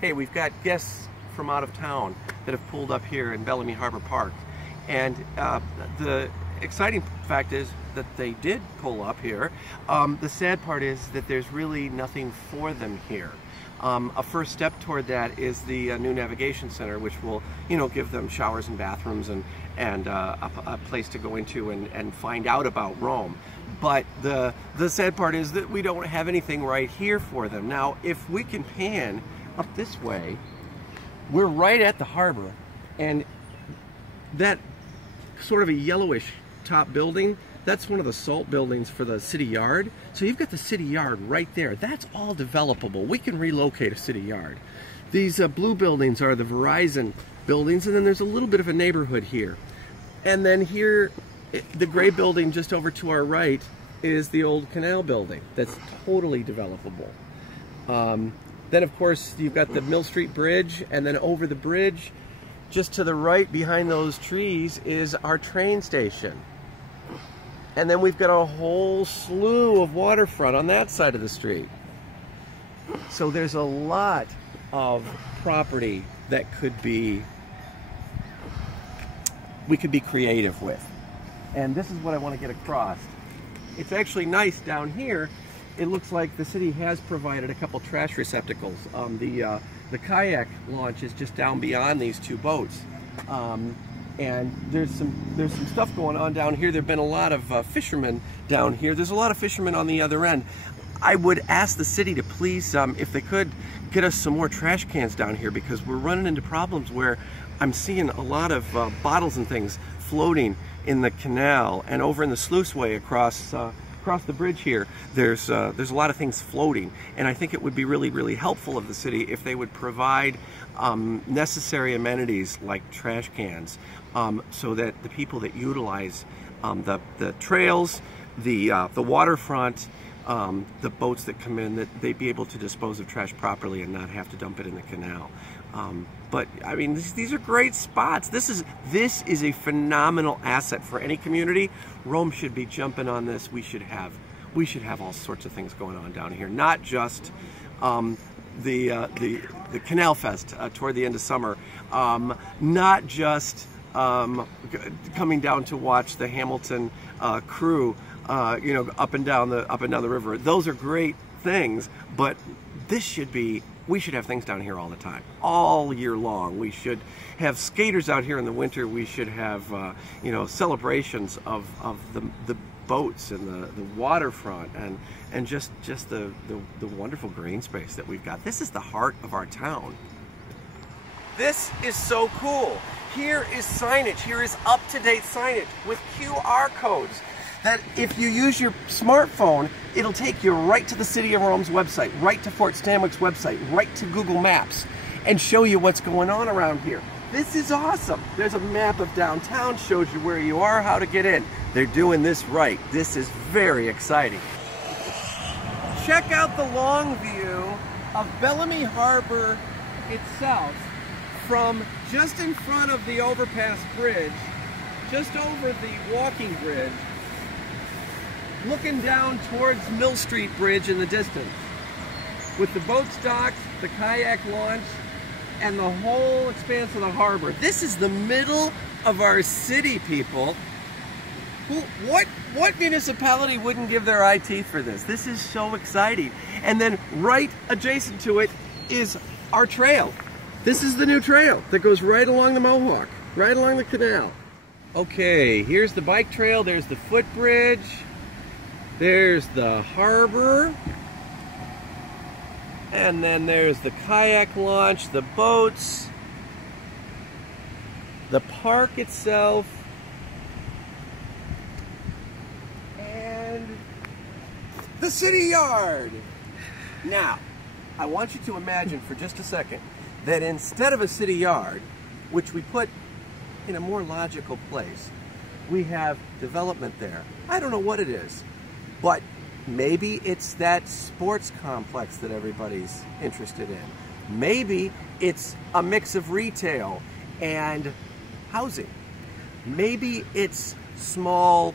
Hey, we've got guests from out of town that have pulled up here in Bellamy Harbor Park. And the exciting fact is that they did pull up here. The sad part is that there's really nothing for them here. A first step toward that is the new navigation center, which will, give them showers and bathrooms and a place to go into and find out about Rome. But the sad part is that we don't have anything right here for them. Now, if we can pan up this way, we're right at the harbor, and that sort of a yellowish top building, that's one of the salt buildings for the city yard. So you've got the city yard right there. That's all developable. We can relocate a city yard. These blue buildings are the Verizon buildings, and then there's a little bit of a neighborhood here. And then here, the gray building just over to our right is the old canal building. That's totally developable. Then of course you've got the Mill Street Bridge, and then over the bridge, just to the right behind those trees, is our train station. And then we've got a whole slew of waterfront on that side of the street. So there's a lot of property that we could be creative with. And this is what I want to get across. It's actually nice down here. It looks like the city has provided a couple trash receptacles. The kayak launch is just down beyond these two boats. And there's some stuff going on down here. There have been a lot of fishermen down here. There's a lot of fishermen on the other end. I would ask the city to please, if they could, get us some more trash cans down here, because we're running into problems where I'm seeing a lot of bottles and things floating in the canal, and over in the sluiceway across the bridge here, there's a lot of things floating, and I think it would be really helpful of the city if they would provide necessary amenities like trash cans, so that the people that utilize the trails, the waterfront, the boats that come in, that they'd be able to dispose of trash properly and not have to dump it in the canal. But I mean, these are great spots. This is a phenomenal asset for any community. Rome should be jumping on this. We should have all sorts of things going on down here, not just the Canal Fest toward the end of summer, not just coming down to watch the Hamilton crew, up and down the river. Those are great things, but we should have things down here all the time, all year long. We should have skaters out here in the winter. We should have, celebrations of the boats and the waterfront and just the wonderful green space that we've got. This is the heart of our town. This is so cool. Here is signage. Here is up-to-date signage with QR codes that if you use your smartphone, it'll take you right to the City of Rome's website, right to Fort Stanwic's website, right to Google Maps, and show you what's going on around here. This is awesome. There's a map of downtown, shows you where you are, how to get in. They're doing this right. This is very exciting. Check out the long view of Bellamy Harbor itself from just in front of the overpass bridge, just over the walking bridge, looking down towards Mill Street Bridge in the distance, with the boats docked, the kayak launch, and the whole expanse of the harbor. This is the middle of our city, people. What municipality wouldn't give their eye teeth for this? This is so exciting. And then right adjacent to it is our trail. This is the new trail that goes right along the Mohawk, right along the canal. Okay, here's the bike trail, there's the footbridge, there's the harbor, and then there's the kayak launch, the boats, the park itself, and the city yard. Now, I want you to imagine for just a second that instead of a city yard, which we put in a more logical place, we have development there. I don't know what it is, but maybe it's that sports complex that everybody's interested in. Maybe it's a mix of retail and housing. Maybe it's small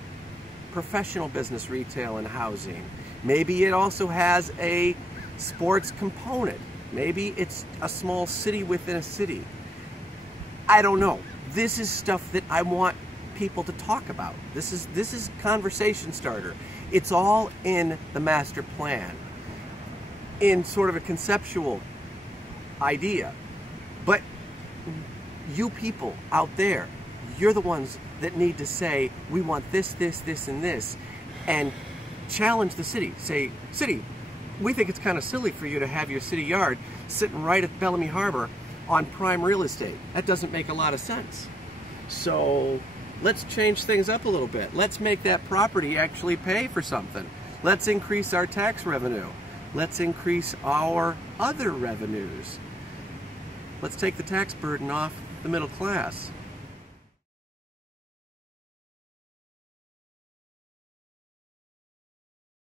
professional business retail and housing. Maybe it also has a sports component. Maybe it's a small city within a city. I don't know. This is stuff that I want people to talk about. This is conversation starter. It's all in the master plan, in sort of a conceptual idea. But you people out there, you're the ones that need to say, we want this, this, this, and this, and challenge the city. Say, city, we think it's kind of silly for you to have your city yard sitting right at Bellamy Harbor on prime real estate. That doesn't make a lot of sense. So let's change things up a little bit. Let's make that property actually pay for something. Let's increase our tax revenue. Let's increase our other revenues. Let's take the tax burden off the middle class.